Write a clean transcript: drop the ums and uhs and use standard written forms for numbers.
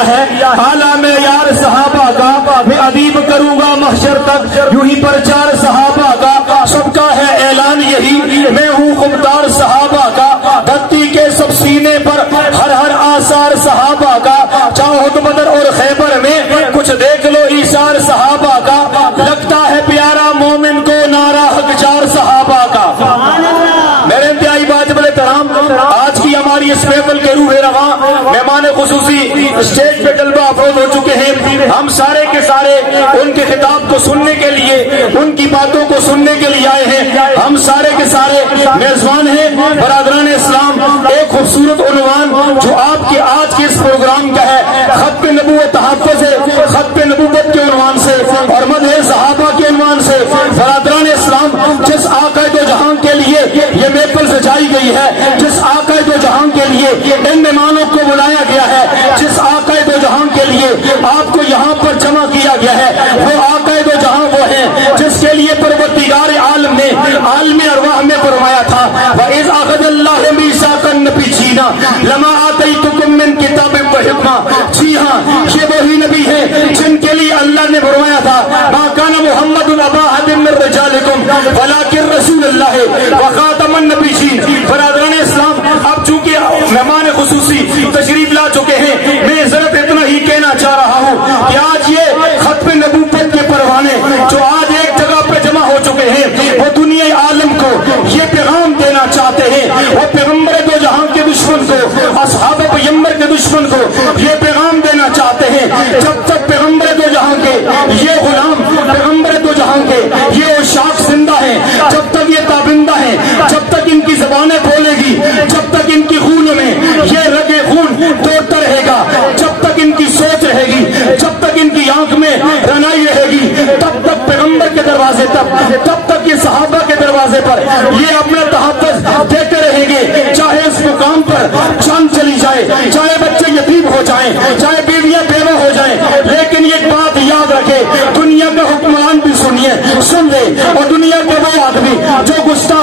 اعلیٰ میں یار صحابہ کا میں ادیب کروں گا محشر تک، یوں ہی پرچار صحابہ کا سب کا ہے اعلان یہی، میں ہوں خوددار صحابہ کا، دھرتی کے سب سینے پر ہر ہر آثار صحابہ کا، چاہت بدر اور خیبر میں کچھ دیکھ لو ایثار صحابہ کا، لگتا ہے پیارا مومن کو نعرہ حق جار صحابہ کا۔ میرے انتہائی واجب الاحترام، آج کی ہماری اس محفل کے روح رواں مہمان خصوصی اسٹیج پہ طلبہ افروز ہو چکے ہیں، ہم سارے کے سارے ان کے خطاب کو سننے کے لیے، ان کی باتوں کو سننے کے لیے آئے ہیں، ہم سارے کے سارے میزبان ہیں۔ برادران اسلام، ایک خوبصورت عنوان جو آپ کے آج کے اس پروگرام کا ہے، خط نبوت تحفظ ہے، خط نبوت کے عنوان سے اور مدح صحابہ کے عنوان سے۔ برادران اسلام، جس آقا دو جہاں کے لیے یہ محفل سجائی گئی ہے، جس آقا دو جہاں کے لیے ان مہمانوں کو بلایا گیا ہے، جس آقا دو جہاں کے لیے آپ کو یہاں پر جمع کیا گیا ہے، وہ آقا دو جہاں وہ ہیں جس کے لیے پروردگار عالم نے عالم ارواح میں فرمایا تھا، وَإِذْ أَخَذَ اللَّهُ مِيثَاقَ النَّبِيِّينَ لَمَا آتَيْتُكُم مِّن كِتَابٍ وَحِكْمَةٍ۔ جی ہاں، یہ وہی نبی ہیں جن کے لیے اللہ نے فرمایا تھا، مَا كَانَ مُحَمَّدٌ أَبَا أَحَدٍ مِّن رِّجَالِكُمْ وَلَٰكِن رَّسُولَ اللَّهِ وَخَاتَمَ النَّبِيِّينَ۔ برادران اسلام، اب چونکہ مہمان خصوصی تشریف لا چکے ہیں، میں ضرور اتنا ہی کہنا چاہ رہا ہوں کہ آج یہ ختم نبوت کے پروانے جو آج ایک جگہ پہ جمع ہو چکے ہیں، وہ دنیا عالم کو یہ پیغام دینا چاہتے ہیں، وہ پیغمبر دو جہاں کے دشمن کو، اصحاب پیغمبر کے دشمن کو یہ پیغام دینا چاہتے ہیں، جب تک پیغمبر دو جہاں کے یہ غلام، پیغمبر دو جہاں کے یہ عشاق زندہ ہیں، جب تک یہ تابندہ ہیں، جب تک ان کی زبانیں بولے گی، جب تک ان کی خون میں یہ رگے خون دوڑتا رہے گا، جب تک ان کی سوچ رہے گی، جب تک ان کی آنکھ میں رنائی رہے گی، تب تک پیغمبر کے دروازے تب تک یہ صحابہ کے دروازے پر یہ اپنا تحفظ دیتے رہیں گے، چاہے اس مقام پر جان چلی جائے، چاہے بچے یتیم ہو جائیں، چاہے بیویاں بیوہ ہو جائیں، لیکن یہ بات یاد رکھے، دنیا کا حکمران بھی سن لے اور دنیا کے وہ آدمی جو گستاخ